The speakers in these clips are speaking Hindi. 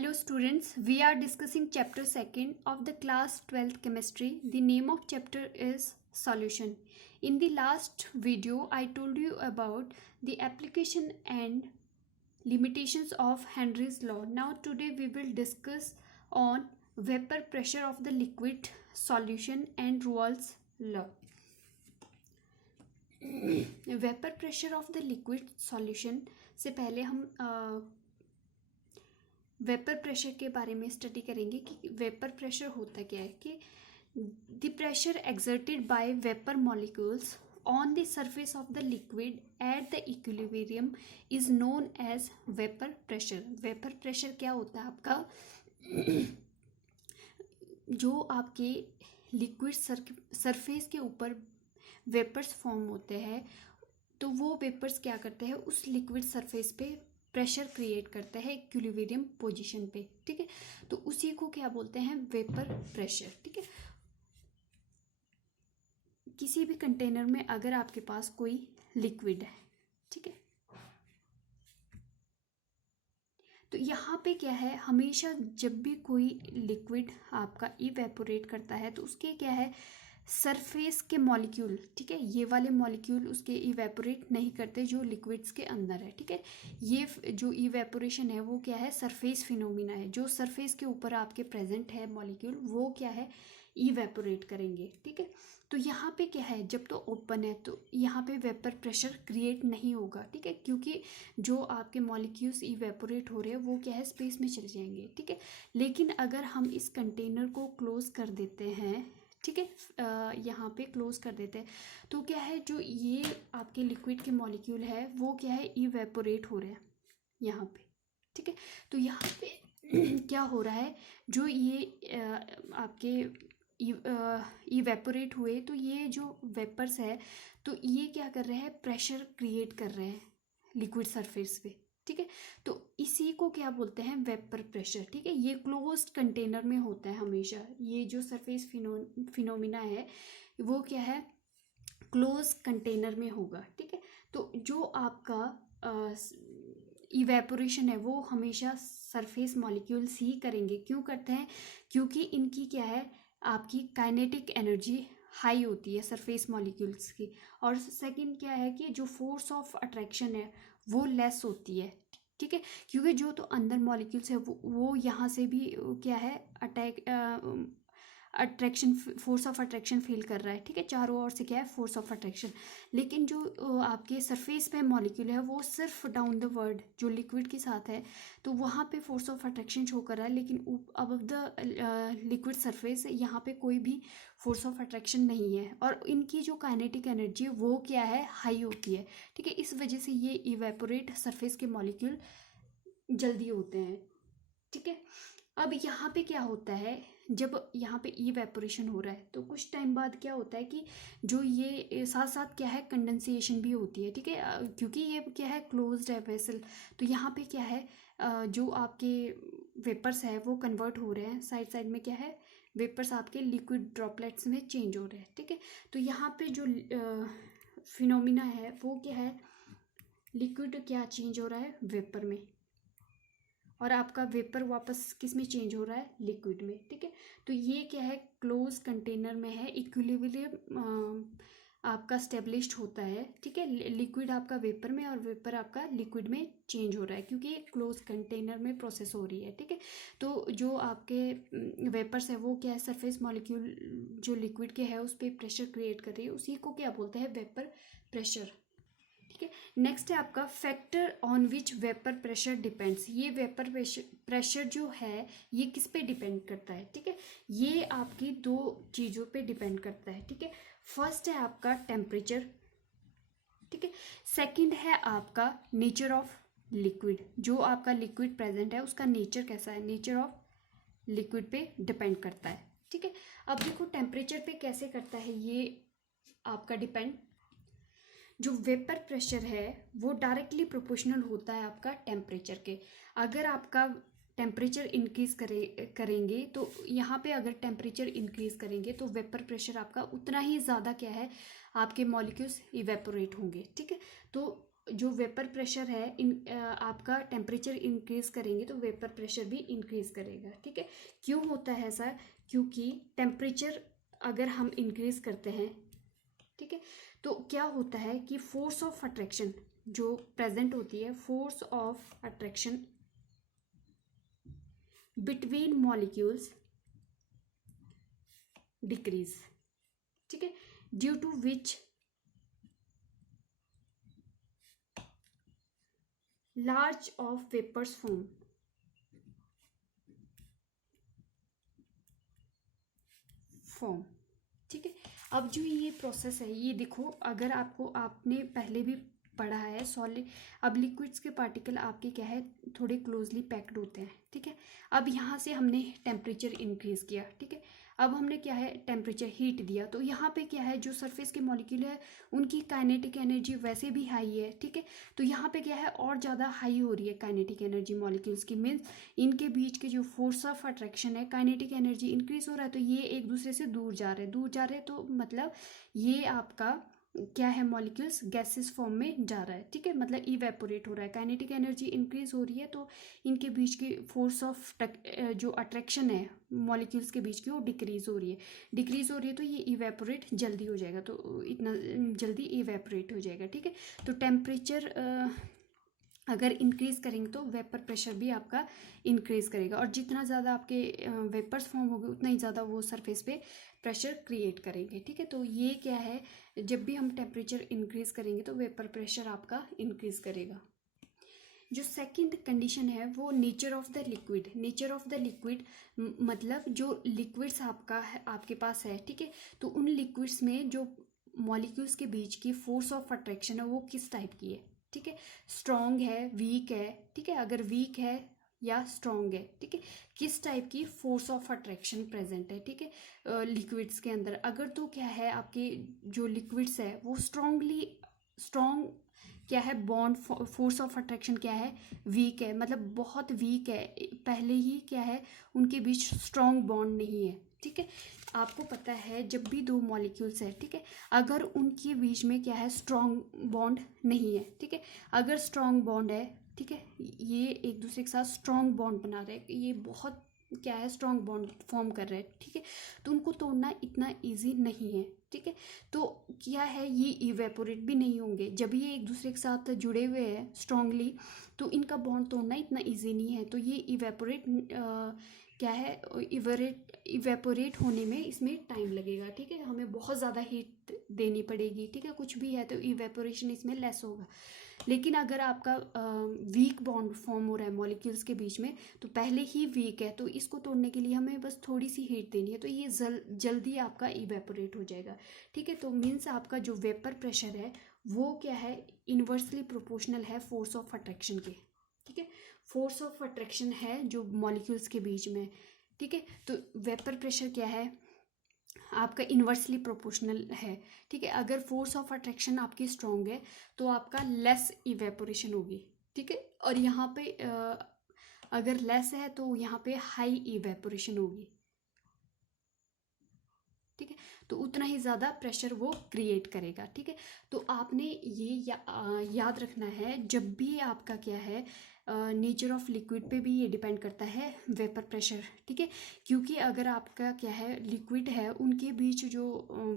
Hello students, we are discussing chapter 2nd of the class 12th chemistry. The name of chapter is solution. In the last video I told you about the application and limitations of Henry's law. Now today we will discuss on vapor pressure of the liquid solution and Raoult's law. Vapour pressure of the liquid solution से पहले हम वेपर प्रेशर के बारे में स्टडी करेंगे कि वेपर प्रेशर होता क्या है। कि the pressure exerted by vapour molecules on the surface of the liquid at the equilibrium is known as vapour pressure. Vapour pressure क्या होता है आपका, जो आपके लिक्विड सरफेस के ऊपर वेपर्स फॉर्म होते हैं, तो वो वेपर्स क्या करते हैं, उस लिक्विड सरफेस पे प्रेशर क्रिएट करते हैं इक्विलिब्रियम पोजीशन पे। ठीक है, तो उसी को क्या बोलते हैं, वेपर प्रेशर। ठीक है, किसी भी कंटेनर में अगर आपके पास कोई लिक्विड है, ठीक है, तो यहाँ पे क्या है, हमेशा जब भी कोई लिक्विड आपका इवेपोरेट करता है तो उसके क्या है, सरफेस के मॉलिक्यूल, ठीक है, ये वाले मॉलिक्यूल उसके इवेपोरेट नहीं करते जो लिक्विड्स के अंदर है। ठीक है, ये जो इवेपोरेशन है वो क्या है, सरफेस फिनोमिना है। जो सरफेस के ऊपर आपके प्रेजेंट है मॉलिक्यूल वो क्या है, इवेपोरेट करेंगे। ठीक है, तो यहाँ पे क्या है, जब तो ओपन है तो यहाँ पे वेपर प्रेशर क्रिएट नहीं होगा। ठीक है, क्योंकि जो आपके मॉलिक्यूल्स इवेपोरेट हो रहे हैं वो क्या है, स्पेस में चले जाएंगे। ठीक है, लेकिन अगर हम इस कंटेनर को क्लोज कर देते हैं, ठीक है, यहाँ पे क्लोज कर देते हैं, तो क्या है, जो ये आपके लिक्विड के मॉलिक्यूल है वो क्या है, इवेपोरेट हो रहे हैं यहाँ पे। ठीक है, तो यहाँ पे क्या हो रहा है, जो ये आपके इवेपोरेट हुए तो ये जो वेपर्स है तो ये क्या कर रहे हैं, प्रेशर क्रिएट कर रहे हैं लिक्विड सरफेस पे। ठीक है, तो इसी को क्या बोलते हैं, वेपर प्रेशर। ठीक है, ये क्लोज्ड कंटेनर में होता है हमेशा। ये जो सरफेस फिनोमिना है वो क्या है, क्लोज कंटेनर में होगा। ठीक है, तो जो आपका इवेपोरेशन है वो हमेशा सरफेस मॉलिक्यूल्स ही करेंगे। क्यों करते हैं, क्योंकि इनकी क्या है, आपकी काइनेटिक एनर्जी हाई होती है सरफेस मॉलिक्यूल्स की, और सेकंड क्या है कि जो फोर्स ऑफ अट्रैक्शन है वो लेस होती है। ठीक है, क्योंकि जो तो अंदर मॉलिक्यूल्स है वो यहाँ से भी क्या है, attraction, force of attraction feel कर रहा है। ठीक है, चारों ओर से क्या है, फोर्स ऑफ अट्रैक्शन। लेकिन जो आपके सरफेस पे मॉलिक्यूल है वो सिर्फ डाउन द वर्ड जो लिक्विड के साथ है तो वहाँ पे फोर्स ऑफ अट्रैक्शन शो कर रहा है, लेकिन अबव द लिक्विड सरफेस यहाँ पे कोई भी फोर्स ऑफ अट्रैक्शन नहीं है, और इनकी जो काइनेटिक एनर्जी है वो क्या है, हाई होती है। ठीक है, इस वजह से ये इवेपोरेट सरफेस के मॉलिक्यूल जल्दी होते हैं। ठीक है, अब यहाँ पे क्या होता है, जब यहाँ पे इवेपोरेशन हो रहा है तो कुछ टाइम बाद क्या होता है कि जो ये साथ साथ क्या है, कंडेंसेशन भी होती है। ठीक है, क्योंकि ये क्या है, क्लोज्ड है वेसल, तो यहाँ पे क्या है, जो आपके वेपर्स है वो कन्वर्ट हो रहे हैं, साइड साइड में क्या है, वेपर्स आपके लिक्विड ड्रॉपलेट्स में चेंज हो रहे हैं। ठीक है, तो यहाँ पे जो फिनोमिना है वो क्या है, लिक्विड क्या चेंज हो रहा है, वेपर में, और आपका वेपर वापस किस में चेंज हो रहा है, लिक्विड में। ठीक है, तो ये क्या है, क्लोज कंटेनर में है, इक्विलिब्रियम आपका स्टेब्लिश्ड होता है। ठीक है, लिक्विड आपका वेपर में और वेपर आपका लिक्विड में चेंज हो रहा है क्योंकि ये क्लोज कंटेनर में प्रोसेस हो रही है। ठीक है, तो जो आपके वेपर्स है वो क्या है, सरफेस मॉलिक्यूल जो लिक्विड के है उस पर प्रेशर क्रिएट कर रही है, उसी को क्या बोलते हैं, वेपर प्रेशर। ठीक है, नेक्स्ट है आपका factor on which vapour pressure depends. ये वेपर प्रेशर जो है ये किस पे डिपेंड करता है। ठीक है, ये आपकी दो चीज़ों पे डिपेंड करता है। ठीक है, फर्स्ट है आपका टेम्परेचर। ठीक है, सेकंड है आपका नेचर ऑफ लिक्विड, जो आपका लिक्विड प्रेजेंट है उसका नेचर कैसा है, नेचर ऑफ लिक्विड पे डिपेंड करता है। ठीक है, अब देखो टेम्परेचर पे कैसे करता है ये आपका डिपेंड। जो वेपर प्रेशर है वो डायरेक्टली प्रोपोर्शनल होता है आपका टेम्परेचर के। अगर आपका टेम्परेचर इंक्रीज करेंगे तो यहाँ पे अगर टेम्परेचर इंक्रीज करेंगे तो वेपर प्रेशर आपका उतना ही ज़्यादा क्या है, आपके मॉलिक्यूल्स इवेपोरेट होंगे। ठीक है, तो जो वेपर प्रेशर है आपका टेम्परेचर इंक्रीज करेंगे तो वेपर प्रेशर भी इंक्रीज करेगा। ठीक है, क्यों होता है ऐसा? क्योंकि टेम्परेचर अगर हम इंक्रीज करते हैं, ठीक है, तो क्या होता है कि फोर्स ऑफ अट्रैक्शन जो प्रेजेंट होती है, force of attraction between molecules decrease. ठीक है, due to which large of vapours form. ठीक है, अब जो ये प्रोसेस है, ये देखो, अगर आपने पहले भी पढ़ा है सॉलिड, अब लिक्विड्स के पार्टिकल आपके क्या है, थोड़े क्लोजली पैक्ड होते हैं। ठीक है, अब यहाँ से हमने टेम्परेचर इंक्रीज किया। ठीक है, अब हमने क्या है, टेम्परेचर हीट दिया, तो यहाँ पे क्या है, जो सरफेस के मॉलिक्यूल है उनकी काइनेटिक एनर्जी वैसे भी हाई है। ठीक है, तो यहाँ पे क्या है, और ज़्यादा हाई हो रही है काइनेटिक एनर्जी मॉलिक्यूल्स की, मीन्स इनके बीच के जो फोर्स ऑफ अट्रैक्शन है, काइनेटिक एनर्जी इंक्रीज हो रहा है, तो ये एक दूसरे से दूर जा रहे हैं, दूर जा रहे हैं, तो मतलब ये आपका क्या है, मॉलिक्यूल्स गैसेस फॉर्म में जा रहा है। ठीक है, मतलब इवेपोरेट हो रहा है, काइनेटिक एनर्जी इंक्रीज हो रही है, तो इनके बीच की फोर्स ऑफ जो अट्रैक्शन है मॉलिक्यूल्स के बीच की, वो डिक्रीज हो रही है, डिक्रीज हो रही है, तो ये इवेपोरेट जल्दी हो जाएगा, तो इतना जल्दी इवेपोरेट हो जाएगा। ठीक है, तो टेम्परेचर अगर इंक्रीज करेंगे तो वेपर प्रेशर भी आपका इंक्रीज करेगा, और जितना ज़्यादा आपके वेपर्स फॉर्म होंगे उतना ही ज़्यादा वो सरफेस पे प्रेशर क्रिएट करेंगे। ठीक है, तो ये क्या है, जब भी हम टेम्परेचर इंक्रीज करेंगे तो वेपर प्रेशर आपका इंक्रीज करेगा। जो सेकंड कंडीशन है वो nature of the liquid. Nature of the liquid मतलब जो लिक्विड्स आपका है, आपके पास है, ठीक है, तो उन लिक्विड्स में जो मॉलिक्यूल्स के बीच की फोर्स ऑफ अट्रैक्शन है वो किस टाइप की है। ठीक है, स्ट्रॉन्ग है, वीक है। ठीक है, अगर वीक है या स्ट्रॉन्ग है, ठीक है, किस टाइप की फोर्स ऑफ अट्रैक्शन प्रेजेंट है। ठीक है, लिक्विड्स के अंदर अगर तो क्या है, आपके जो लिक्विड्स है वो स्ट्रॉन्ग क्या है, बॉन्ड फोर्स ऑफ अट्रैक्शन क्या है, वीक है, मतलब बहुत वीक है, पहले ही क्या है, उनके बीच स्ट्रॉन्ग बॉन्ड नहीं है। ठीक है, आपको पता है जब भी दो मॉलिक्यूल्स है, ठीक है, अगर उनके बीच में क्या है, स्ट्रॉन्ग बॉन्ड नहीं है, ठीक है, अगर स्ट्रॉन्ग बॉन्ड है, ठीक है, ये एक दूसरे के साथ स्ट्रॉन्ग बॉन्ड बना रहे हैं, ये बहुत क्या है, स्ट्रॉन्ग बॉन्ड फॉर्म कर रहे हैं। ठीक है, तो उनको तोड़ना इतना इजी नहीं है। ठीक है, तो क्या है, ये इवेपोरेट भी नहीं होंगे, जब ये एक दूसरे के साथ जुड़े हुए हैं स्ट्रांगली, तो इनका बॉन्ड तोड़ना इतना इजी नहीं है, तो ये इवेपोरेट क्या है, इवेपोरेट होने में इसमें टाइम लगेगा। ठीक है, हमें बहुत ज़्यादा हीट देनी पड़ेगी। ठीक है, कुछ भी है तो इवेपोरेशन इसमें लेस होगा। लेकिन अगर आपका वीक बॉन्ड फॉर्म हो रहा है मॉलिक्यूल्स के बीच में, तो पहले ही वीक है, तो इसको तोड़ने के लिए हमें बस थोड़ी सी हीट देनी है, तो ये जल्दी आपका इवेपोरेट हो जाएगा। ठीक है, तो मीन्स आपका जो वेपर प्रेशर है वो क्या है, इन्वर्सली प्रोपोर्शनल है फोर्स ऑफ अट्रैक्शन के। ठीक है, फोर्स ऑफ अट्रैक्शन है जो मॉलिक्यूल्स के बीच में। ठीक है, तो वेपर प्रेशर क्या है, आपका इन्वर्सली प्रोपोर्शनल है। ठीक है, अगर फोर्स ऑफ अट्रैक्शन आपकी स्ट्रॉन्ग है तो आपका लेस इवेपोरेशन होगी। ठीक है, और यहाँ पे अगर लेस है तो यहाँ पे हाई इवेपोरेशन होगी। ठीक है, तो उतना ही ज़्यादा प्रेशर वो क्रिएट करेगा। ठीक है, तो आपने ये याद रखना है, जब भी आपका क्या है, नेचर ऑफ लिक्विड पे भी ये डिपेंड करता है वेपर प्रेशर। ठीक है, क्योंकि अगर आपका क्या है, लिक्विड है, उनके बीच जो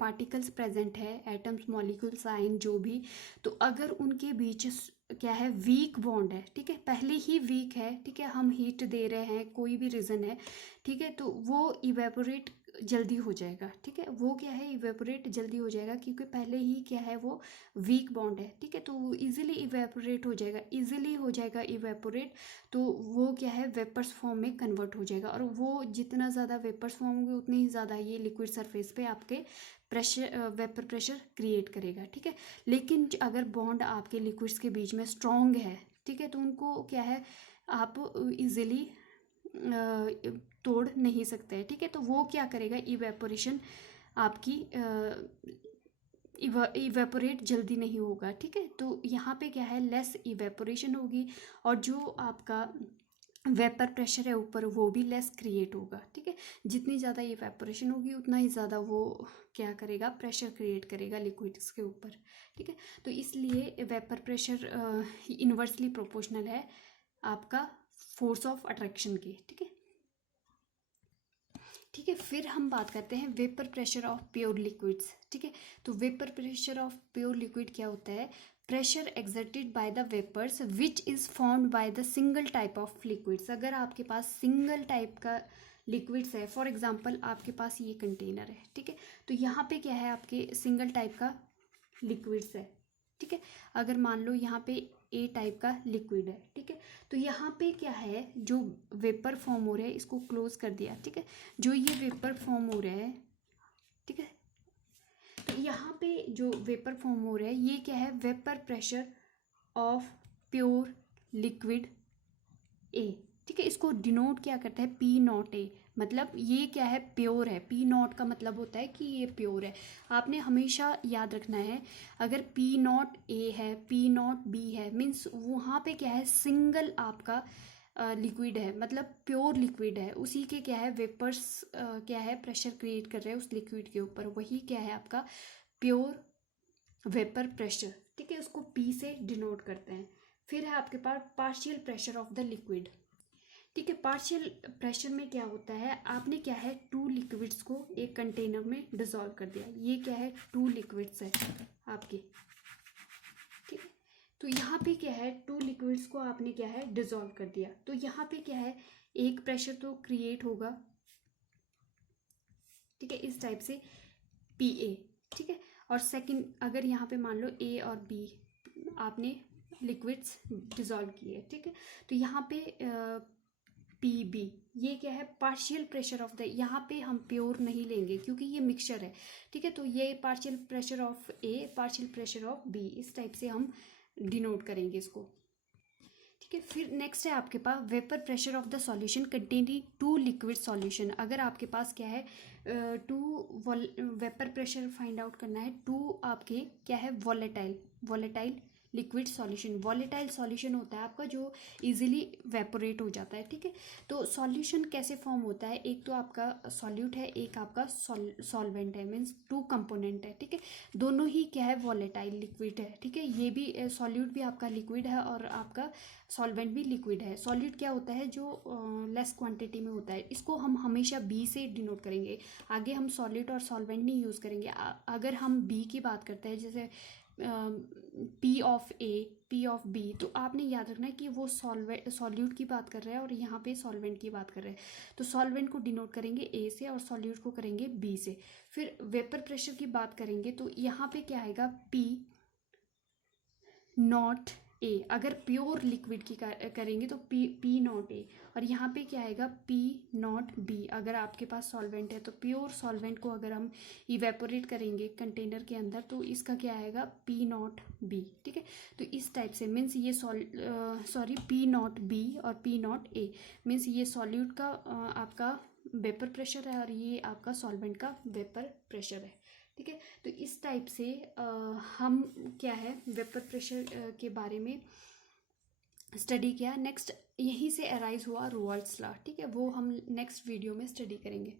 पार्टिकल्स प्रेजेंट है, एटम्स, मॉलिक्यूल्स, आयन, जो भी, तो अगर उनके बीच क्या है, वीक बॉन्ड है, ठीक है, पहले ही वीक है, ठीक है, हम हीट दे रहे हैं, कोई भी रीज़न है, ठीक है, तो वो इवेपोरेट जल्दी हो जाएगा। ठीक है, वो क्या है, इवेपोरेट जल्दी हो जाएगा, क्योंकि पहले ही क्या है, वो वीक बॉन्ड है। ठीक है, तो वो इजीली इवेपोरेट हो जाएगा, इजीली हो जाएगा इवेपोरेट, तो वो क्या है, वेपर्स फॉर्म में कन्वर्ट हो जाएगा, और वो जितना ज़्यादा वेपर्स फॉर्म होंगे उतनी ही ज़्यादा ये लिक्विड सरफेस पे आपके प्रेशर, वेपर प्रेशर क्रिएट करेगा। ठीक है, लेकिन अगर बॉन्ड आपके लिक्विड्स के बीच में स्ट्रॉन्ग है, ठीक है, तो उनको क्या है, आप इजीली तोड़ नहीं सकते हैं। ठीक है, तो वो क्या करेगा, इवेपोरेशन आपकी इवेपोरेट जल्दी नहीं होगा। ठीक है, तो यहाँ पे क्या है, लेस इवेपोरेशन होगी, और जो आपका वेपर प्रेशर है ऊपर वो भी लेस क्रिएट होगा, ठीक है। जितनी ज़्यादा ये वेपोरेशन होगी उतना ही ज़्यादा वो क्या करेगा, प्रेशर क्रिएट करेगा लिक्विड्स के ऊपर, ठीक है। तो इसलिए वेपर प्रेशर इन्वर्सली प्रोपोर्शनल है आपका फोर्स ऑफ अट्रैक्शन के, ठीक है। ठीक है, फिर हम बात करते हैं vapour pressure of pure liquids, ठीक है। तो vapour pressure of pure liquid क्या होता है, pressure exerted by the vapours which is formed by the single type of liquids. अगर आपके पास सिंगल टाइप का लिक्विड्स है, फॉर एग्जांपल आपके पास ये कंटेनर है, ठीक है। तो यहाँ पे क्या है, आपके सिंगल टाइप का लिक्विड्स है, ठीक है। अगर मान लो यहाँ पे ए टाइप का लिक्विड है, ठीक है। तो यहाँ पे क्या है, जो वेपर फॉर्म हो रहा है, इसको क्लोज कर दिया, ठीक है। जो ये वेपर फॉर्म हो रहा है, ठीक है। तो यहाँ पे जो वेपर फॉर्म हो रहा है ये क्या है, vapour pressure of pure liquid A, ठीक है। इसको डिनोट क्या करता है, पी नॉट ए, मतलब ये क्या है, प्योर है। पी नॉट का मतलब होता है कि ये प्योर है। आपने हमेशा याद रखना है, अगर पी नॉट ए है, पी नॉट बी है, मीन्स वहाँ पे क्या है, सिंगल आपका लिक्विड है, मतलब प्योर लिक्विड है, उसी के क्या है वेपर्स क्या है, प्रेशर क्रिएट कर रहे हैं उस लिक्विड के ऊपर, वही क्या है आपका प्योर वेपर प्रेशर, ठीक है। उसको पी से डिनोट करते हैं। फिर है आपके पास partial pressure of the liquid, ठीक है। पार्शियल प्रेशर में क्या होता है, आपने क्या है, टू लिक्विड्स को एक कंटेनर में डिसॉल्व कर दिया। ये क्या है, टू लिक्विड्स है आपके, ठीक है। तो यहाँ पे क्या है, टू लिक्विड्स को आपने क्या है, डिसॉल्व कर दिया। तो यहाँ पे क्या है, एक प्रेशर तो क्रिएट होगा, ठीक है, इस टाइप से पी ए, ठीक है। और सेकंड, अगर यहाँ पे मान लो ए और बी आपने लिक्विड्स डिसॉल्व किए, ठीक है। तो यहाँ पे पी बी, ये क्या है, पार्शियल प्रेशर ऑफ द, यहाँ पे हम प्योर नहीं लेंगे क्योंकि ये मिक्सचर है, ठीक है। तो ये partial pressure of A, partial pressure of B, इस टाइप से हम डिनोट करेंगे इसको, ठीक है। फिर नेक्स्ट है आपके पास vapour pressure of the solution containing two liquid solution. अगर आपके पास क्या है, two vapour pressure find out करना है, टू आपके क्या है, volatile liquid solution. Volatile solution होता है आपका जो इजीली वेपोरेट हो जाता है, ठीक है। तो सॉल्यूशन कैसे फॉर्म होता है, एक तो आपका सॉल्यूट है, एक आपका सॉल्वेंट है, मीन्स टू कंपोनेंट है, ठीक है। दोनों ही क्या है, वॉलेटाइल लिक्विड है, ठीक है। ये भी सॉल्यूट भी आपका लिक्विड है और आपका सॉल्वेंट भी लिक्विड है। सॉल्यूट क्या होता है, जो लेस क्वांटिटी में होता है, इसको हम हमेशा बी से डिनोट करेंगे। आगे हम सॉल्यूट और सॉल्वेंट नहीं यूज़ करेंगे। अगर हम बी की बात करते हैं, जैसे P of A, P of B, तो आपने याद रखना है कि वो सॉल्यूट की बात कर रहा है और यहाँ पे सॉल्वेंट की बात कर रहे हैं। तो सॉल्वेंट को डिनोट करेंगे ए से और सॉल्यूट को करेंगे बी से। फिर वेपर प्रेशर की बात करेंगे तो यहाँ पे क्या आएगा, पी नॉट ए। अगर प्योर लिक्विड की करेंगे तो पी नॉट ए, और यहाँ पे क्या आएगा, पी नॉट बी। अगर आपके पास सॉल्वेंट है तो प्योर सॉल्वेंट को अगर हम इवेपोरेट करेंगे कंटेनर के अंदर तो इसका क्या आएगा, पी नॉट बी, ठीक है। तो इस टाइप से मीन्स ये पी नॉट बी और पी नॉट ए, मीन्स ये सॉल्यूट का आपका वेपर प्रेशर है और ये आपका सॉल्वेंट का वेपर प्रेशर है, ठीक है। तो इस टाइप से हम क्या है, वेपर प्रेशर के बारे में स्टडी किया। नेक्स्ट यहीं से अराइज हुआ रोल्स लॉ, ठीक है, वो हम नेक्स्ट वीडियो में स्टडी करेंगे।